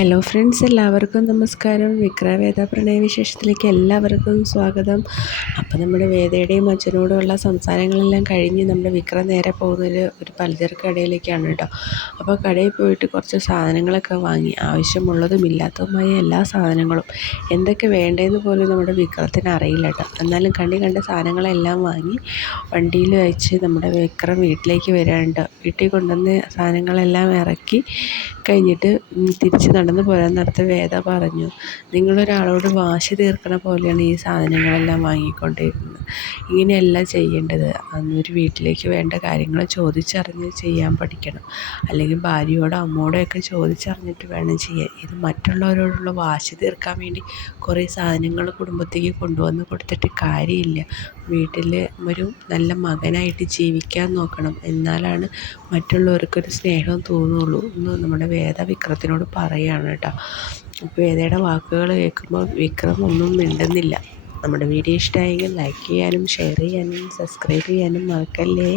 Hello friends, എല്ലാവർക്കും നമസ്കാരം. വിക്രവേദ പ്രണയവിശേഷത്തിലേക്ക് എല്ലാവർക്കും സ്വാഗതം. അപ്പോൾ നമ്മുടെ വേദയുടെയും അച്ഛനോടുമുള്ള സംസാരങ്ങളെല്ലാം കഴിഞ്ഞ് നമ്മുടെ വിക്രം നേരെ പോകുന്നത് ഒരു പലചരക്ക് കടയിലേക്കാണ് കേട്ടോ. അപ്പോൾ കടയിൽ പോയിട്ട് കുറച്ച് സാധനങ്ങളൊക്കെ വാങ്ങി, ആവശ്യമുള്ളതും ഇല്ലാത്തതുമായ എല്ലാ സാധനങ്ങളും എന്തൊക്കെ വേണ്ടതെന്ന് പോലും നമ്മുടെ വിക്രത്തിന് അറിയില്ല കേട്ടോ. എന്നാലും കണ്ട സാധനങ്ങളെല്ലാം വാങ്ങി വണ്ടിയിൽ വെച്ച് നമ്മുടെ വിക്രം വീട്ടിലേക്ക് വരാനുണ്ട്. വീട്ടിൽ കൊണ്ടുവന്ന് സാധനങ്ങളെല്ലാം ഇറക്കി കഴിഞ്ഞിട്ട് തിരിച്ച് നടന്നു പോരാൻ നേരത്ത് വേദ പറഞ്ഞു, നിങ്ങളൊരാളോട് വാശി തീർക്കണ പോലെയാണ് ഈ സാധനങ്ങളെല്ലാം വാങ്ങിക്കൊണ്ടിരുന്നത്. ഇങ്ങനെയല്ല ചെയ്യേണ്ടത്. അന്നൊരു വീട്ടിലേക്ക് വേണ്ട കാര്യങ്ങൾ ചോദിച്ചറിഞ്ഞ് ചെയ്യാൻ പഠിക്കണം. അല്ലെങ്കിൽ ഭാര്യയോടോ അമ്മയോടോ ഒക്കെ ചോദിച്ചറിഞ്ഞിട്ട് വേണം ചെയ്യാൻ. ഇത് മറ്റുള്ളവരോടുള്ള വാശി തീർക്കാൻ വേണ്ടി കുറേ സാധനങ്ങൾ കുടുംബത്തേക്ക് കൊണ്ടുവന്ന് കൊടുത്തിട്ട് കാര്യമില്ല. വീട്ടിൽ ഒരു നല്ല മകനായിട്ട് ജീവിക്കാൻ നോക്കണം. എന്നാലാണ് മറ്റുള്ളവർക്കൊരു സ്നേഹം തോന്നുള്ളൂ എന്ന് നമ്മുടെ വേദ വിക്രത്തിനോട് പറയുകയാണ് കേട്ടോ. അപ്പോൾ വേദയുടെ വാക്കുകൾ കേൾക്കുമ്പോൾ വിക്രം ഒന്നും മിണ്ടുന്നില്ല. നമ്മുടെ വീഡിയോ ഇഷ്ടമായെങ്കിൽ ലൈക്ക് ചെയ്യാനും ഷെയർ ചെയ്യാനും സബ്സ്ക്രൈബ് ചെയ്യാനും മറക്കല്ലേ.